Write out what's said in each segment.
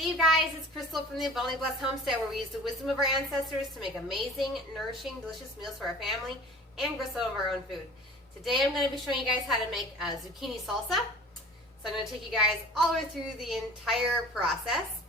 Hey you guys, it's Crystal from the Abundantly Blessed Homestead, where we use the wisdom of our ancestors to make amazing, nourishing, delicious meals for our family and grow some of our own food. Today I'm going to be showing you guys how to make a zucchini salsa. So I'm going to take you guys all the way through the entire process.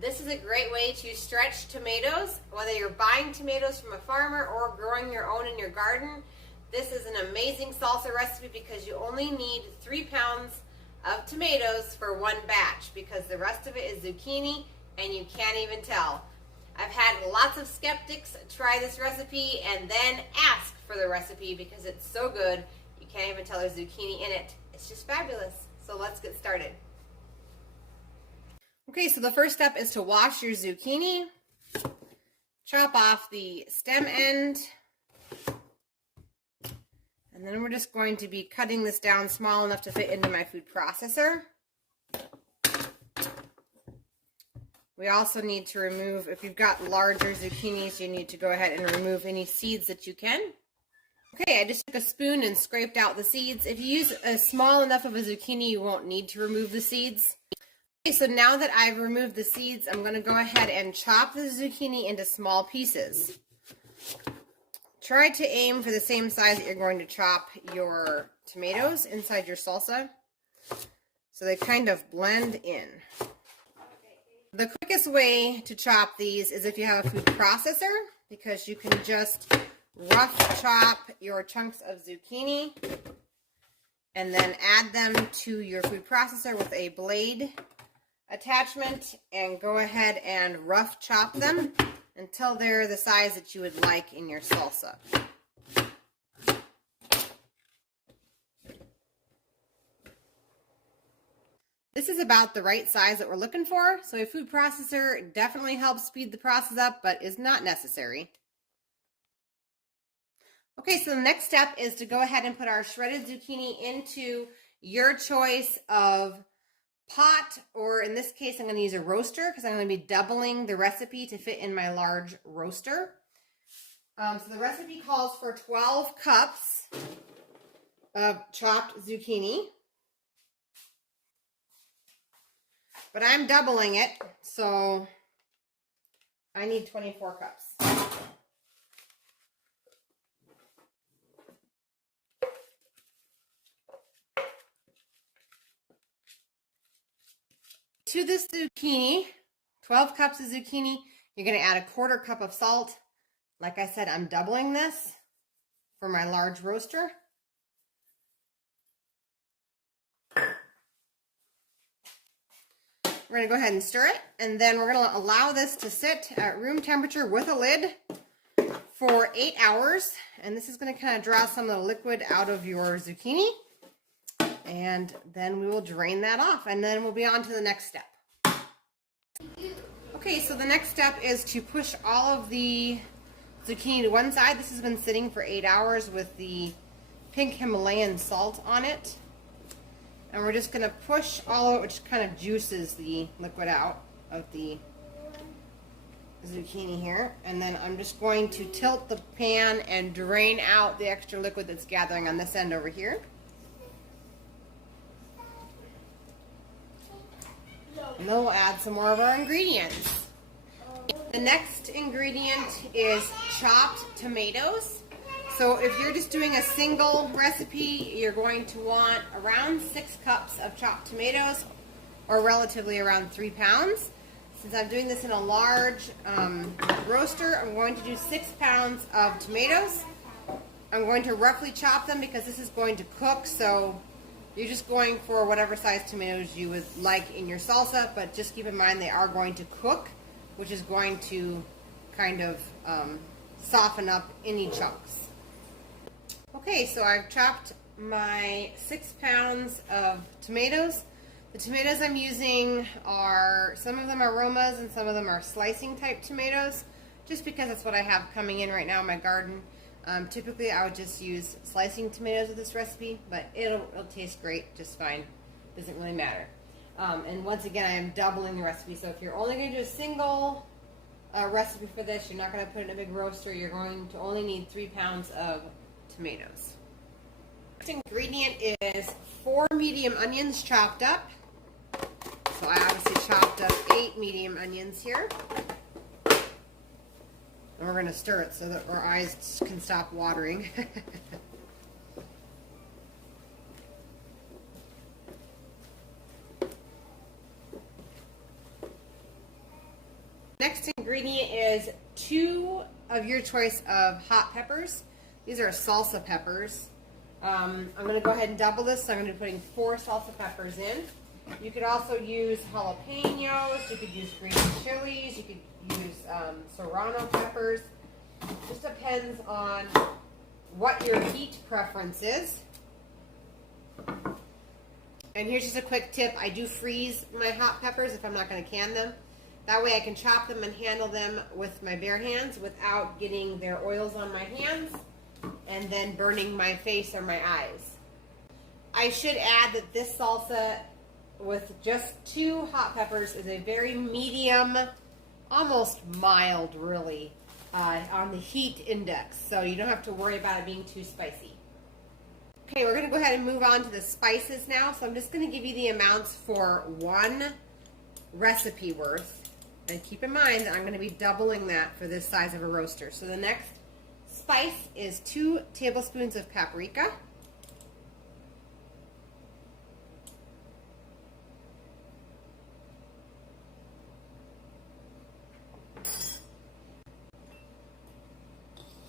This is a great way to stretch tomatoes, whether you're buying tomatoes from a farmer or growing your own in your garden. This is an amazing salsa recipe because you only need 3 pounds of tomatoes for one batch, because the rest of it is zucchini and you can't even tell. I've had lots of skeptics try this recipe and then ask for the recipe because it's so good you can't even tell there's zucchini in it. It's just fabulous. So let's get started. Okay, so the first step is to wash your zucchini. Chop off the stem end. And then we're just going to be cutting this down small enough to fit into my food processor. We also need to remove, if you've got larger zucchinis, you need to go ahead and remove any seeds that you can. Okay, I just took a spoon and scraped out the seeds. If you use a small enough of a zucchini, you won't need to remove the seeds. Okay, so now that I've removed the seeds, I'm going to go ahead and chop the zucchini into small pieces. Try to aim for the same size that you're going to chop your tomatoes inside your salsa, so they kind of blend in. The quickest way to chop these is if you have a food processor, because you can just rough chop your chunks of zucchini and then add them to your food processor with a blade attachment and go ahead and rough chop them until they're the size that you would like in your salsa. This is about the right size that we're looking for, so a food processor definitely helps speed the process up, but is not necessary. Okay, so the next step is to go ahead and put our shredded zucchini into your choice of pot, or in this case I'm going to use a roaster because I'm going to be doubling the recipe to fit in my large roaster. So the recipe calls for 12 cups of chopped zucchini, but I'm doubling it, so I need 24 cups. To this zucchini, 12 cups of zucchini, you're going to add a 1/4 cup of salt. Like I said, I'm doubling this for my large roaster. We're going to go ahead and stir it, and then we're going to allow this to sit at room temperature with a lid for 8 hours. And this is going to kind of draw some of the liquid out of your zucchini. And then we will drain that off, and then we'll be on to the next step. Okay, so the next step is to push all of the zucchini to one side. This has been sitting for 8 hours with the pink Himalayan salt on it. And we're just going to push all of it, which kind of juices the liquid out of the zucchini here. And then I'm just going to tilt the pan and drain out the extra liquid that's gathering on this end over here. And then we'll add some more of our ingredients. The next ingredient is chopped tomatoes. So if you're just doing a single recipe, you're going to want around 6 cups of chopped tomatoes, or relatively around 3 pounds. Since I'm doing this in a large roaster, I'm going to do 6 pounds of tomatoes. I'm going to roughly chop them because this is going to cook, so you're just going for whatever size tomatoes you would like in your salsa, but just keep in mind they are going to cook, which is going to kind of soften up any chunks. Okay, so I've chopped my 6 pounds of tomatoes. The tomatoes I'm using are, some of them are Romas and some of them are slicing type tomatoes, just because that's what I have coming in right now in my garden. Typically I would just use slicing tomatoes with this recipe, but it'll taste great just fine. Doesn't really matter. And once again, I am doubling the recipe, so if you're only going to do a single recipe for this, you're not going to put it in a big roaster, you're going to only need 3 pounds of tomatoes. Next ingredient is 4 medium onions chopped up. So I obviously chopped up 8 medium onions here. And we're going to stir it so that our eyes can stop watering. Next ingredient is 2 of your choice of hot peppers. These are salsa peppers. I'm going to go ahead and double this, so I'm going to be putting 4 salsa peppers in. You could also use jalapenos, you could use green chilies, you could use serrano peppers. Just depends on what your heat preference is. And here's just a quick tip. I do freeze my hot peppers if I'm not going to can them. That way I can chop them and handle them with my bare hands without getting their oils on my hands and then burning my face or my eyes. I should add that this salsa with just 2 hot peppers is a very medium, almost mild really, on the heat index. So you don't have to worry about it being too spicy. Okay, we're going to go ahead and move on to the spices now. So I'm just going to give you the amounts for 1 recipe worth. And keep in mind that I'm going to be doubling that for this size of a roaster. So the next spice is 2 tablespoons of paprika.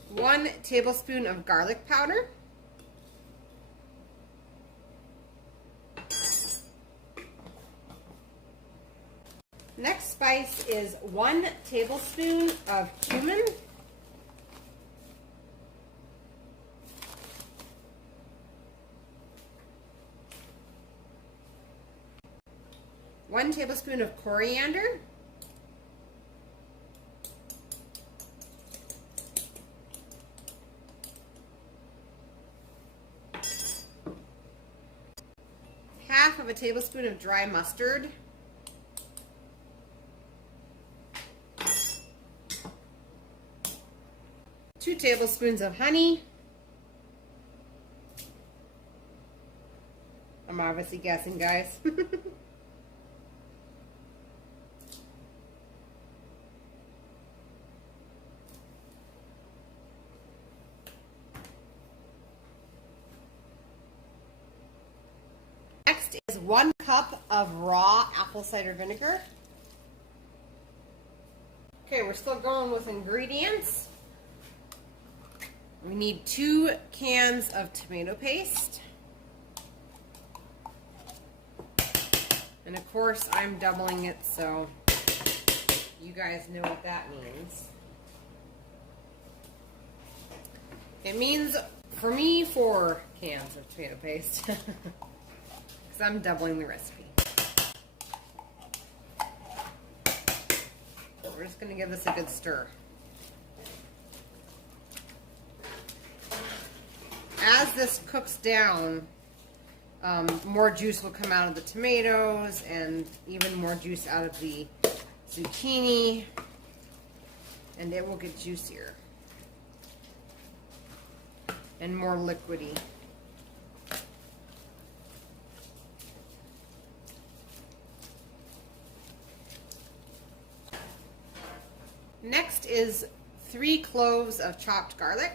One tablespoon of garlic powder. Next spice is 1 tablespoon of cumin. One tablespoon of coriander. Half of a tablespoon of dry mustard. 2 tablespoons of honey. I'm obviously guessing, guys. Next is 1 cup of raw apple cider vinegar. Okay, we're still going with ingredients. We need 2 cans of tomato paste. And of course, I'm doubling it, so you guys know what that means. It means, for me, 4 cans of tomato paste. Because I'm doubling the recipe. We're just going to give this a good stir. As this cooks down, more juice will come out of the tomatoes and even more juice out of the zucchini, and it will get juicier and more liquidy. Next is 3 cloves of chopped garlic.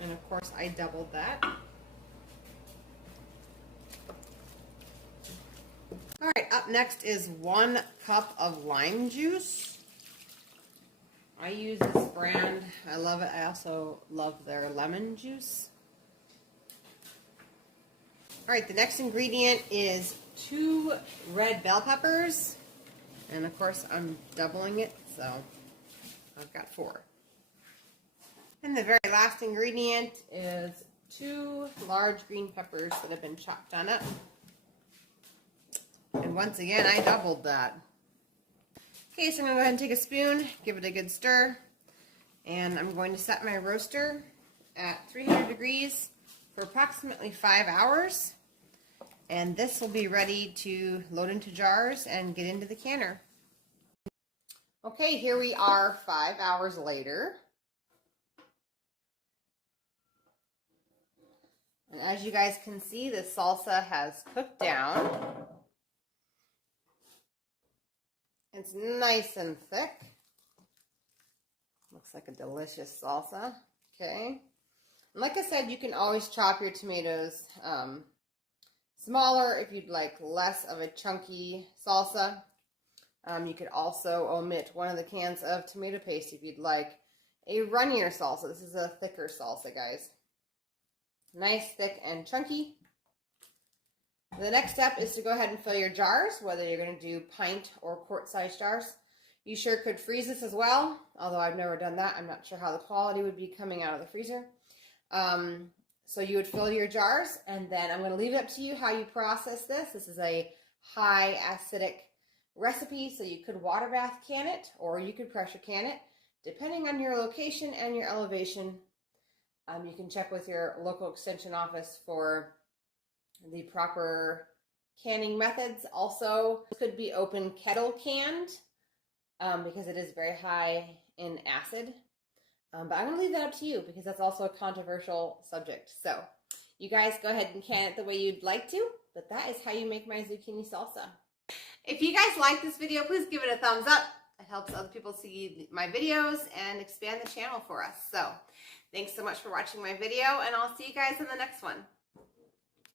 And of course, I doubled that. All right, up next is 1 cup of lime juice. I use this brand. I love it. I also love their lemon juice. All right, the next ingredient is 2 red bell peppers. And of course, I'm doubling it, so I've got 4. And the very last ingredient is 2 large green peppers that have been chopped on up. And once again, I doubled that. Okay, so I'm going to go ahead and take a spoon, give it a good stir, and I'm going to set my roaster at 300 degrees for approximately 5 hours. And this will be ready to load into jars and get into the canner. Okay, here we are 5 hours later. And as you guys can see, the salsa has cooked down. It's nice and thick. Looks like a delicious salsa. Okay. And like I said, you can always chop your tomatoes smaller if you'd like less of a chunky salsa. You could also omit one of the cans of tomato paste if you'd like a runnier salsa. This is a thicker salsa, guys. Nice, thick, and chunky. The next step is to go ahead and fill your jars, whether you're going to do pint or quart-sized jars. You sure could freeze this as well, although I've never done that. I'm not sure how the quality would be coming out of the freezer. So you would fill your jars, and then I'm going to leave it up to you how you process this. This is a high acidic recipe, so you could water bath can it, or you could pressure can it. Depending on your location and your elevation, you can check with your local extension office for the proper canning methods. Also, it could be open kettle canned because it is very high in acid. But I'm going to leave that up to you because that's also a controversial subject. So you guys go ahead and can it the way you'd like to, but that is how you make my zucchini salsa. If you guys like this video, please give it a thumbs up. It helps other people see my videos and expand the channel for us. So thanks so much for watching my video, and I'll see you guys in the next one.